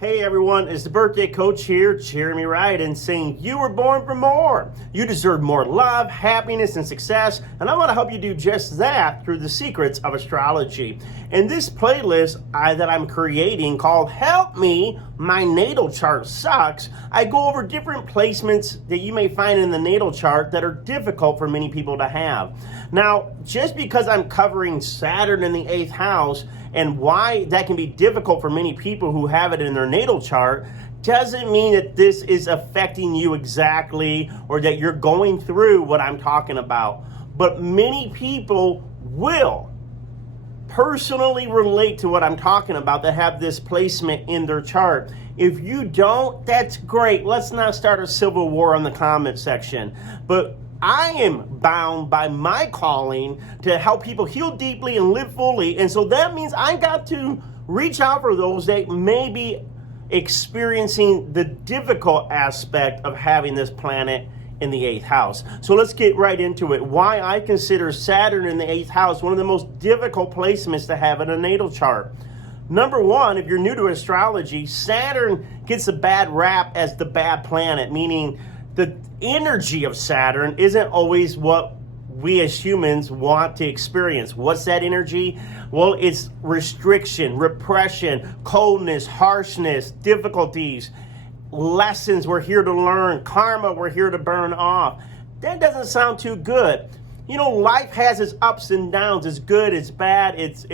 Hey everyone, it's the birthday coach here, cheering me right and saying you were born for more. You deserve more love, happiness, and success, and I want to help you do just that through the secrets of astrology. In this playlist that I'm creating called Help Me, My Natal Chart Sucks, I go over different placements that you may find in the natal chart that are difficult for many people to have. Now, just because I'm covering Saturn in the 8th house and why that can be difficult for many people who have it in their natal chart doesn't mean that this is affecting you exactly or that you're going through what I'm talking about. But many people will personally relate to what I'm talking about that have this placement in their chart. If you don't, that's great. Let's not start a civil war on the comment section. But I am bound by my calling to help people heal deeply and live fully. And so that means I got to reach out for those that may be experiencing the difficult aspect of having this planet in the 8th house. So let's get right into it. Why I consider Saturn in the 8th house one of the most difficult placements to have in a natal chart. Number one, if you're new to astrology, Saturn gets a bad rap as the bad planet, meaning the energy of Saturn isn't always what we as humans want to experience. What's that energy? Well, it's restriction, repression, coldness, harshness, difficulties, lessons we're here to learn, karma we're here to burn off. That doesn't sound too good. You know, life has its ups and downs. It's good, it's bad, it's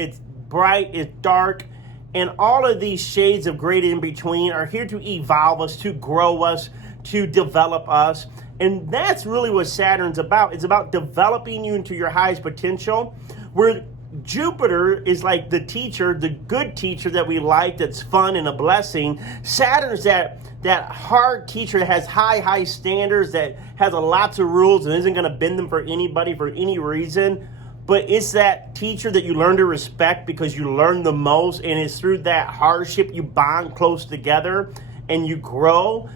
bright, it's dark. And all of these shades of gray in between are here to evolve us, to grow us, to develop us. And that's really what Saturn's about. It's about developing you into your highest potential, where Jupiter is like the teacher, the good teacher that we like, that's fun and a blessing. Saturn's that hard teacher that has high standards, that has lots of rules and isn't going to bend them for anybody for any reason. But it's that teacher that you learn to respect because you learn the most, and it's through that hardship you bond close together and you grow.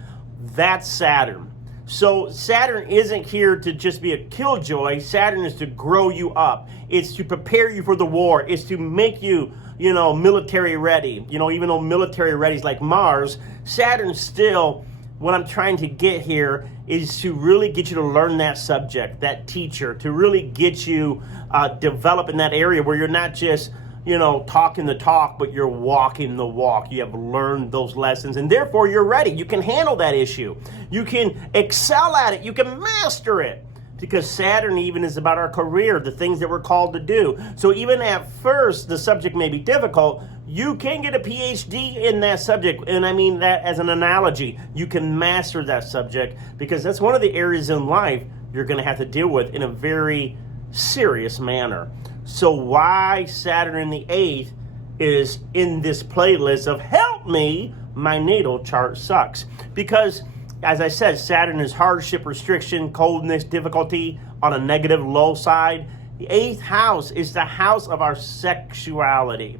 That's Saturn. So Saturn isn't here to just be a killjoy. Saturn is to grow you up. It's to prepare you for the war. It's to make you, military ready. Even though military ready is like Mars, Saturn still, what I'm trying to get here is to really get you to learn that subject, that teacher, to really get you develop in that area where you're not just talking the talk, but you're walking the walk. You have learned those lessons, and therefore you're ready. You can handle that issue. You can excel at it. You can master it, because Saturn even is about our career, the things that we're called to do. So even at first, the subject may be difficult. You can get a PhD in that subject, and I mean that as an analogy. You can master that subject, because that's one of the areas in life you're going to have to deal with in a very serious manner. So why Saturn in the 8th is in this playlist of Help Me, My Natal Chart Sucks. Because, as I said, Saturn is hardship, restriction, coldness, difficulty on a negative low side. The 8th house is the house of our sexuality.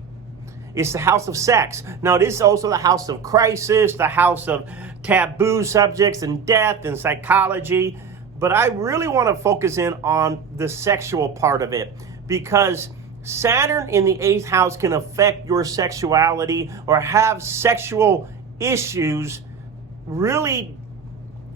It's the house of sex. Now, it is also the house of crisis, the house of taboo subjects and death and psychology. But I really want to focus in on the sexual part of it, because Saturn in the 8th house can affect your sexuality or have sexual issues really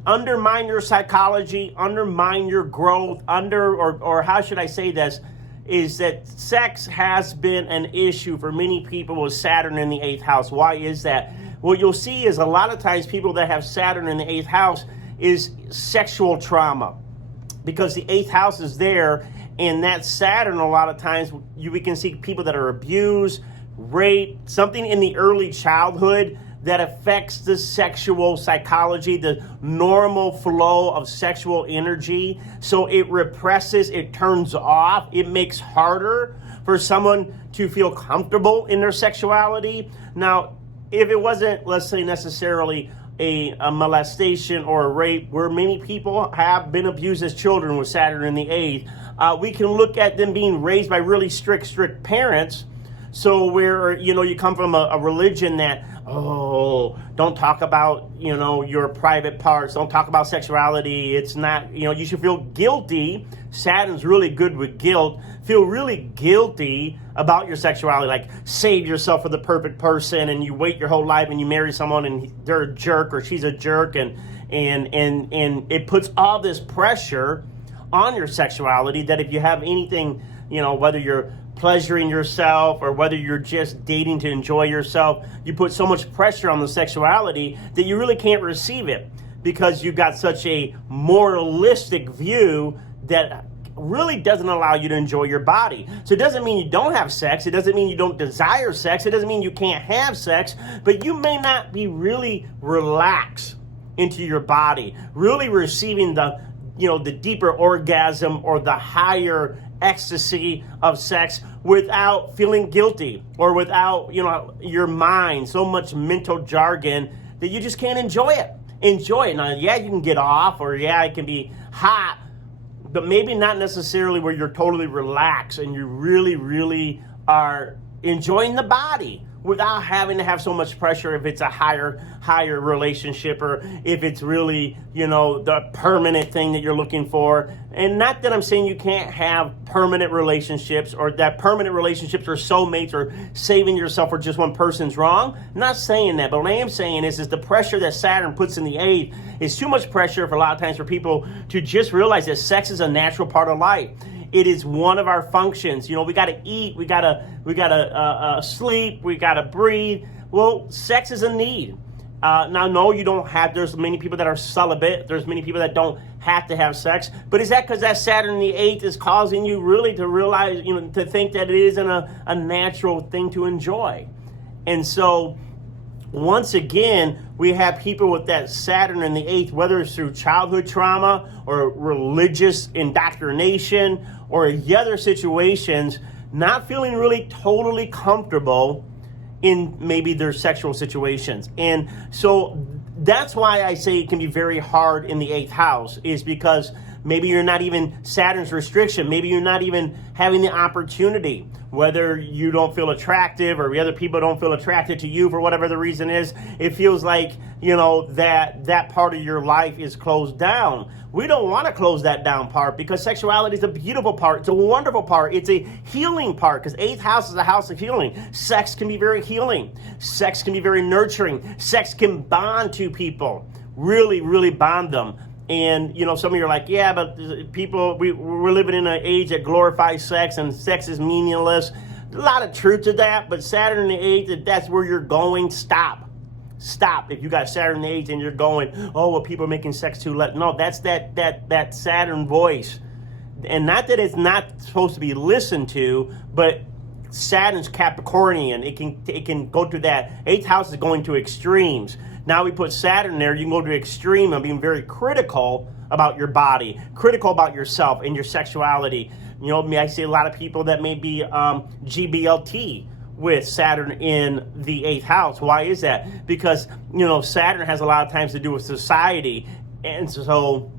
undermine your psychology, undermine your growth, or how should I say this, is that sex has been an issue for many people with Saturn in the 8th house. Why is that? What you'll see is a lot of times people that have Saturn in the 8th house is sexual trauma, because the 8th house is there. And that Saturn, a lot of times, we can see people that are abused, raped, something in the early childhood that affects the sexual psychology, the normal flow of sexual energy. So it represses, it turns off, it makes harder for someone to feel comfortable in their sexuality. Now, if it wasn't, let's say, necessarily a molestation or a rape, where many people have been abused as children with Saturn in the 8th, we can look at them being raised by really strict parents. So where, you come from a religion that, don't talk about, your private parts. Don't talk about sexuality. It's not, you should feel guilty. Saturn's really good with guilt. Feel really guilty about your sexuality. Like, save yourself for the perfect person, and you wait your whole life and you marry someone and they're a jerk or she's a jerk, and it puts all this pressure on your sexuality that if you have anything, whether you're pleasuring yourself or whether you're just dating to enjoy yourself, you put so much pressure on the sexuality that you really can't receive it because you've got such a moralistic view that really doesn't allow you to enjoy your body. So it doesn't mean you don't have sex. It doesn't mean you don't desire sex. It doesn't mean you can't have sex, but you may not be really relaxed into your body, really receiving the deeper orgasm or the higher ecstasy of sex without feeling guilty or without, your mind, so much mental jargon that you just can't enjoy it. Enjoy it. Now, yeah, you can get off, or yeah, it can be hot, but maybe not necessarily where you're totally relaxed and you really, really are enjoying the body without having to have so much pressure if it's a higher relationship or if it's really, the permanent thing that you're looking for. And not that I'm saying you can't have permanent relationships or that permanent relationships or soulmates or saving yourself for just one person's wrong. I'm not saying that, but what I am saying is the pressure that Saturn puts in the 8th is too much pressure for a lot of times for people to just realize that sex is a natural part of life. It is one of our functions. We got to eat, we got to sleep, we got to breathe. Well, sex is a need. Now, no, you don't have, there's many people that are celibate. There's many people that don't have to have sex. But is that because that Saturn in the 8th is causing you really to realize, to think that it isn't a natural thing to enjoy? And so, once again, we have people with that Saturn in the 8th, whether it's through childhood trauma or religious indoctrination or other situations, not feeling really totally comfortable in maybe their sexual situations. And so that's why I say it can be very hard in the 8th house, is because maybe you're not even Saturn's restriction. Maybe you're not even having the opportunity, whether you don't feel attractive or the other people don't feel attracted to you for whatever the reason is. It feels like, that part of your life is closed down. We don't want to close that down part because sexuality is a beautiful part. It's a wonderful part. It's a healing part because 8th house is a house of healing. Sex can be very healing. Sex can be very nurturing. Sex can bond two people, really, really bond them. And, some of you are like, yeah, but people, we're living in an age that glorifies sex and sex is meaningless. There's a lot of truth to that, but Saturn in the 8th, if that's where you're going, stop. If you got Saturn in the 8th and you're going, oh, well, people are making sex too late. No, that's that Saturn voice. And not that it's not supposed to be listened to, but Saturn's Capricornian. It can go to that. 8th house is going to extremes. Now we put Saturn there, you can go to extreme and being very critical about your body, critical about yourself and your sexuality. I see a lot of people that may be GBLT with Saturn in the 8th house. Why is that? Because, Saturn has a lot of times to do with society. And so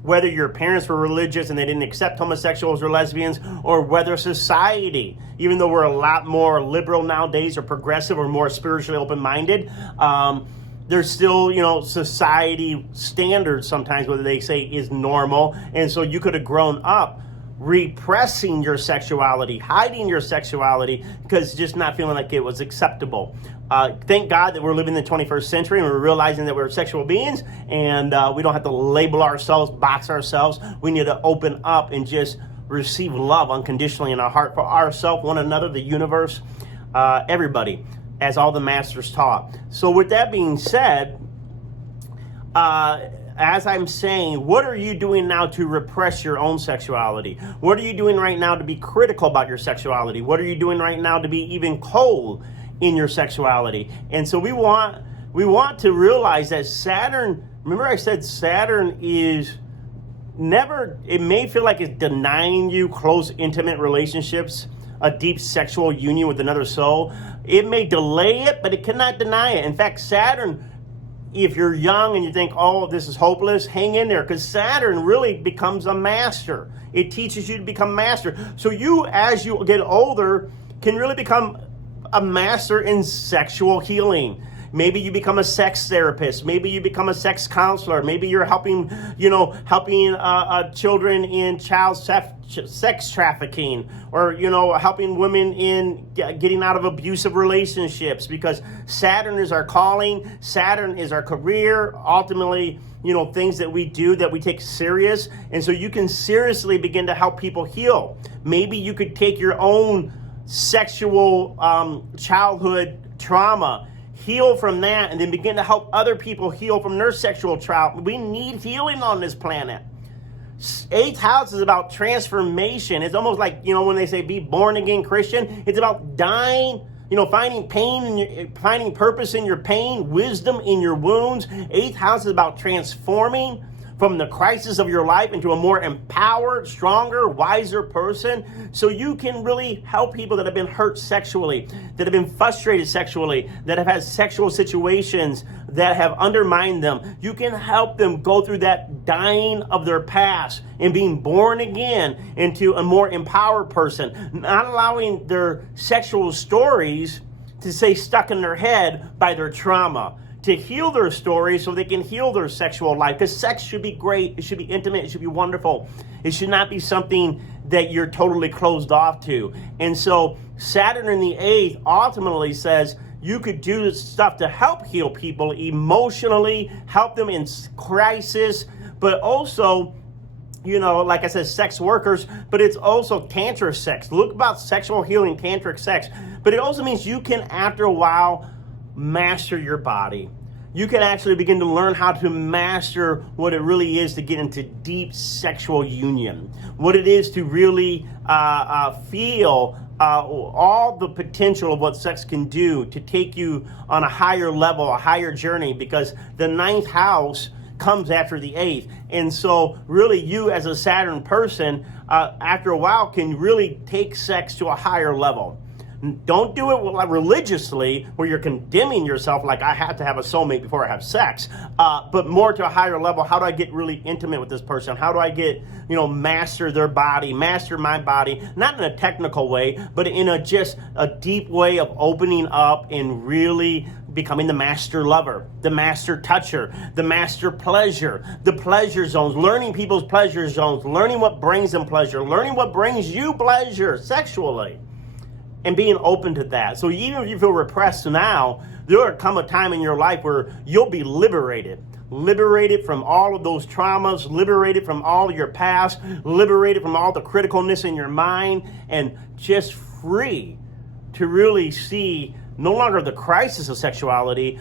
whether your parents were religious and they didn't accept homosexuals or lesbians, or whether society, even though we're a lot more liberal nowadays or progressive or more spiritually open-minded, there's still, society standards sometimes, whether they say is normal. And so you could have grown up repressing your sexuality, hiding your sexuality, because just not feeling like it was acceptable. Thank God that we're living in the 21st century and we're realizing that we're sexual beings and we don't have to label ourselves, box ourselves. We need to open up and just receive love unconditionally in our heart for ourselves, one another, the universe, everybody, as all the masters taught. So with that being said, as I'm saying, what are you doing now to repress your own sexuality? What are you doing right now to be critical about your sexuality? What are you doing right now to be even cold in your sexuality? And so we want to realize that Saturn, remember I said Saturn is never, it may feel like it's denying you close, intimate relationships, a deep sexual union with another soul. It may delay it, but it cannot deny it. In fact, Saturn, if you're young and you think, oh, this is hopeless, hang in there, because Saturn really becomes a master. It teaches you to become master. So you, as you get older, can really become a master in sexual healing. Maybe you become a sex therapist. Maybe you become a sex counselor. Maybe you're helping children in child sex trafficking, or, helping women in getting out of abusive relationships, because Saturn is our calling. Saturn is our career. Ultimately, things that we do that we take serious. And so you can seriously begin to help people heal. Maybe you could take your own sexual childhood trauma, heal from that, and then begin to help other people heal from their sexual trauma. We need healing on this planet. 8th house is about transformation. It's almost like, when they say be born again Christian, it's about dying, finding finding purpose in your pain, wisdom in your wounds. 8th house is about transforming from the crisis of your life into a more empowered, stronger, wiser person, so you can really help people that have been hurt sexually, that have been frustrated sexually, that have had sexual situations that have undermined them. You can help them go through that dying of their past and being born again into a more empowered person, not allowing their sexual stories to stay stuck in their head by their trauma, to heal their story so they can heal their sexual life. Because sex should be great. It should be intimate. It should be wonderful. It should not be something that you're totally closed off to. And so Saturn in the 8th ultimately says you could do stuff to help heal people emotionally, help them in crisis, but also, like I said, sex workers, but it's also tantric sex. Look about sexual healing, tantric sex. But it also means you can, after a while, master your body. You can actually begin to learn how to master what it really is to get into deep sexual union, what it is to really feel all the potential of what sex can do to take you on a higher level, a higher journey, because the 9th house comes after the 8th. And so really you as a Saturn person, after a while, can really take sex to a higher level. Don't do it religiously where you're condemning yourself like I have to have a soulmate before I have sex, but more to a higher level. How do I get really intimate with this person? How do I get, master their body, master my body, not in a technical way, but in just a deep way of opening up and really becoming the master lover, the master toucher, the master pleasure, the pleasure zones, learning people's pleasure zones, learning what brings them pleasure, learning what brings you pleasure sexually, and being open to that. So even if you feel repressed now, there will come a time in your life where you'll be liberated from all of those traumas, liberated from all of your past, liberated from all the criticalness in your mind, and just free to really see no longer the crisis of sexuality,